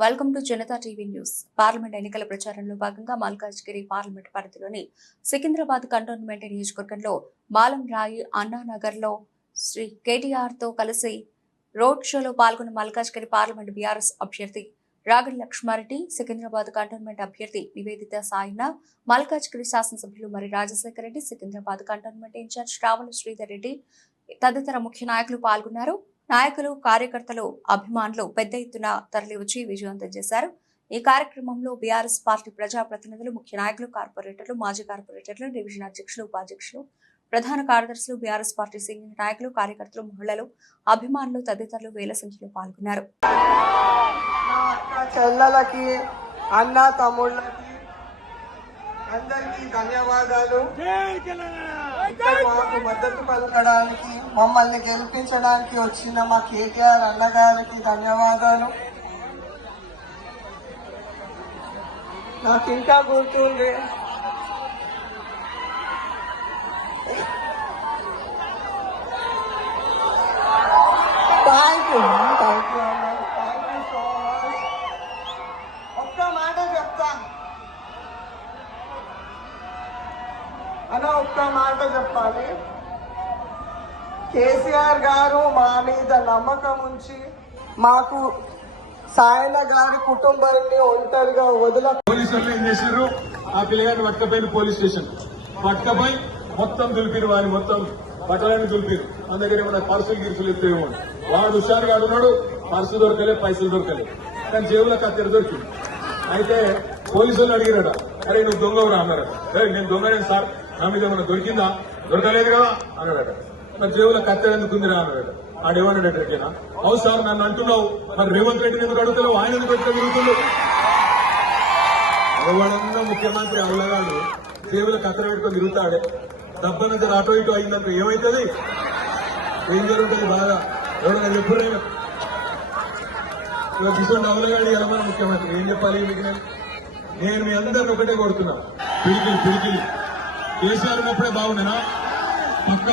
Welcome to Janata TV news. Parliament ఎన్నికల ప్రచారంలో భాగంగా మల్కాజ్గిరి పార్లమెంట్ పరిధిలోని సికింద్రాబాద్ కంటోన్మెంట్ నియోజకవర్గంలో మాలం రాయి అన్నానగర్లో శ్రీ కేటీఆర్తో కలిసి రోడ్ షోలో పాల్గొన్న మల్కాజ్గిరి పార్లమెంట్ బీఆర్ఎస్ అభ్యర్థి రాగడి లక్ష్మారెడ్డి సికింద్రాబాద్ కంటోన్మెంట్ అభ్యర్థి నివేదిత సాయిన మల్కాజ్గిరి శాసనసభ్యులు మరి Rajasekhara Reddy Secunderabad cantonment in charge Ravula Sridhar Reddy తదితర ముఖ్య నాయకులు పాల్గొన్నారు. నాయకులు కార్యకర్తలు అభిమానులు పెద్ద ఎత్తున తరలివచ్చి విజయవంతం చేశారు. ఈ కార్యక్రమంలో బీఆర్ఎస్ పార్టీ ప్రజాప్రతినిధులు ముఖ్య నాయకులు కార్పొరేటర్లు మాజీ కార్పొరేటర్లు డివిజన్ అధ్యక్షులు ఉపాధ్యక్షులు ప్రధాన కార్యదర్శులు బీఆర్ఎస్ పార్టీ సీనియర్ నాయకులు కార్యకర్తలు మహిళలు అభిమానులు తదితరులు వేల సంఖ్యలో పాల్గొన్నారు. నా అక్క చెల్లెలకి అన్న తమ్ముళ్ళకి అందరికీ ధన్యవాదాలు. ఇక్కడ మాకు మద్దతు పలకడానికి మమ్మల్ని గెలిపించడానికి వచ్చిన మా కేటీఆర్ అన్నగారికి ధన్యవాదాలు. నాకు ఇంకా గుర్తుంది థ్యాంక్ యూ థ్యాంక్ యూ అన్న ఒక్క మాట చెప్పాలి. కేసీఆర్ గారు మా మీద నమ్మకం ఉంచి మాకు సాయన గారి కుటుంబాన్ని ఒంటరిగా వదిల పోలీసులు ఏం చేశారు? ఆ పిల్లగాడిని పట్టకపోయిన పోలీస్ స్టేషన్. పట్టకపోయి మొత్తం దులిపిరు వాడిని మొత్తం బట్టలన్నీ దులిపిరు. మన దగ్గర ఏమైనా పర్సులు గిరుసులు ఎత్తేమో వాడు హుషారుగా ఉన్నాడు పర్సు దొరకలే పైసలు దొరకలే. కానీ జేబులో కత్తెర దొరికింది. అయితే పోలీసు అడిగిరట అరే నువ్వు దొంగ అన్నారట. "ఏయ్, నేను దొంగనే సార్. నా మీద ఏమైనా దొరికిందా? దొరకలేదు కదా? అన్నాడట మరి జేబులో కత్తెర ఎందుకు ఉందిరా అన్నాడట ఆడేమన్నాడట ఎట్లనా అవు సార్ నన్ను అంటున్నావు. మరి రేవంత్ రెడ్డిని ఎందుకు అడుగుతున్నావు? ఆయన ఎందుకు ఎట్లా ఎవడన్నా ముఖ్యమంత్రి అవలగాడు జేబుల కత్తెర పెట్టుకొని తిరుగుతాడే. డబ్బన జర అటో ఇటు అయిందంటే ఏమైతుంది? ఏం జరుగుతుంది బాగా ఎవడన్నా చెప్పురే ఇవాళ కిషోర్ అవలగాడు ఎలా ముఖ్యమంత్రి. ఏం చెప్పాలి మీకు నేను నేను మీ అందరిని ఒకటే కొడుతున్నా పిడికిలి పిడికిలి కేసీఆర్ ఉన్నప్పుడే బాగుండేనా? పక్క